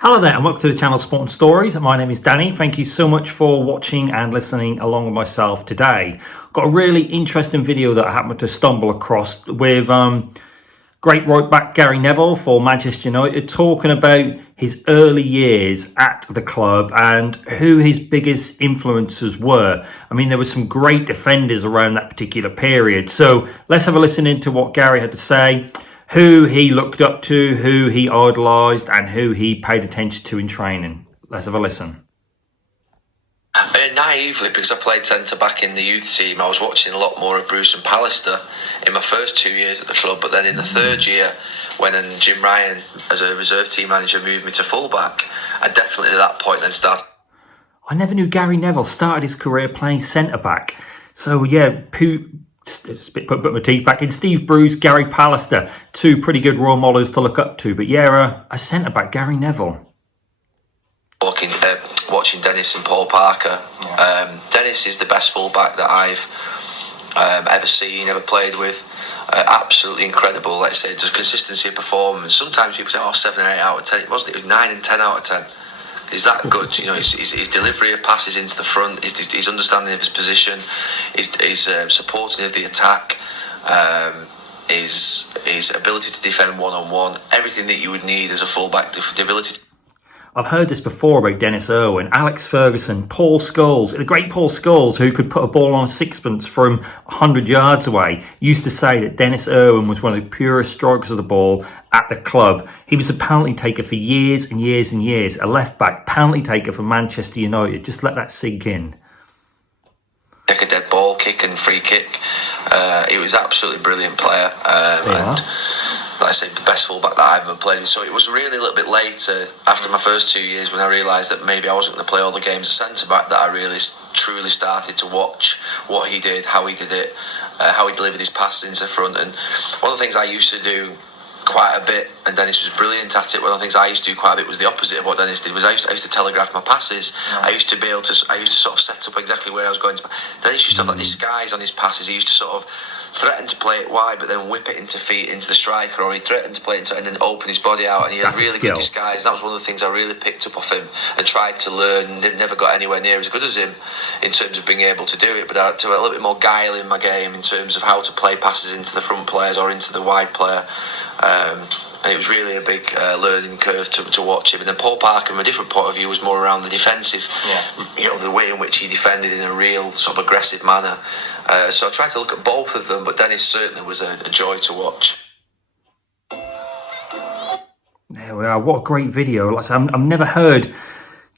Hello there and welcome to the channel Sport and Stories. My name is Danny. Thank you so much for watching and listening along with myself today. Got a really interesting video that I happened to stumble across with great right back Gary Neville for Manchester United, talking about his early years at the club and who his biggest influences were. I mean, there were some great defenders around that particular period. So let's have a listen into what Gary had to say, who he looked up to, who he idolised and who he paid attention to in training. Let's have a listen. Naively, because I played centre-back in the youth team, I was watching a lot more of Bruce and Pallister in my first 2 years at the club, but then in the third year, when Jim Ryan, as a reserve team manager, moved me to full-back, I definitely at that point then started... I never knew Gary Neville started his career playing centre-back. So yeah, put my teeth back in. Steve Bruce, Gary Pallister, two pretty good role models to look up to. But yeah, a centre-back, Gary Neville. Watching Dennis and Paul Parker. Dennis is the best fullback that I've ever seen, ever played with. Absolutely incredible. Let's say just consistency of performance. Sometimes people say, 7 or 8 out of 10. It wasn't. It was 9 and 10 out of 10. He's that good. You know, his delivery of passes into the front, his understanding of his position, his supporting of the attack, his ability to defend one-on-one, everything that you would need as a fullback, the ability to... I've heard this before about Denis Irwin, Alex Ferguson, Paul Scholes, the great Paul Scholes, who could put a ball on a sixpence from 100 yards away, used to say that Denis Irwin was one of the purest strikers of the ball at the club. He was a penalty taker for years and years and years, a left-back penalty taker for Manchester United. Just let that sink in. Take a dead ball, kick and free kick. He was an absolutely brilliant player. And like I said, the best fullback that I've ever played with. So it was really a little bit later, after my first 2 years, when I realised that maybe I wasn't going to play all the games as centre-back, that I really truly started to watch what he did, how he did it, how he delivered his passes into the front. And one of the things I used to do quite a bit, and Dennis was brilliant at it, one of the things I used to do quite a bit was the opposite of what Dennis did, was I used to telegraph my passes. I used to sort of set up exactly where I was going to. Dennis used to have like disguise on his passes. He used to sort of threaten to play it wide, but then whip it into feet into the striker, or he threatened to play it into and then open his body out, and he had really good disguise. And that was one of the things I really picked up off him and tried to learn. Never got anywhere near as good as him in terms of being able to do it, but to a little bit more guile in my game in terms of how to play passes into the front players or into the wide player. And it was really a big learning curve to watch him. And then Paul Parker, from a different point of view, was more around the defensive, the way in which he defended in a real sort of aggressive manner. So I tried to look at both of them, but Dennis certainly was a joy to watch. There we are. What a great video. Like I said, I've never heard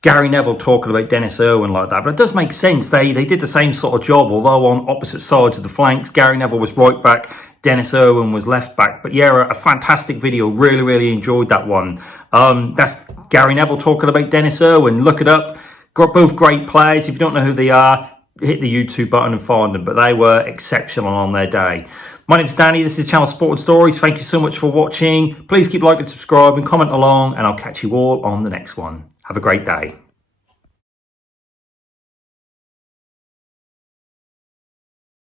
Gary Neville talking about Denis Irwin like that, but it does make sense. They did the same sort of job, although on opposite sides of the flanks. Gary Neville was right back, Denis Irwin was left back. But yeah, a fantastic video. Really enjoyed that one. That's Gary Neville talking about Denis Irwin. Look it up. Got both great players. If you don't know who they are, hit the YouTube button and find them. But they were exceptional on their day. My name's Danny. This is channel Sport and Stories. Thank you so much for watching. Please keep liking, subscribing, comment along, and I'll catch you all on the next one. Have a great day.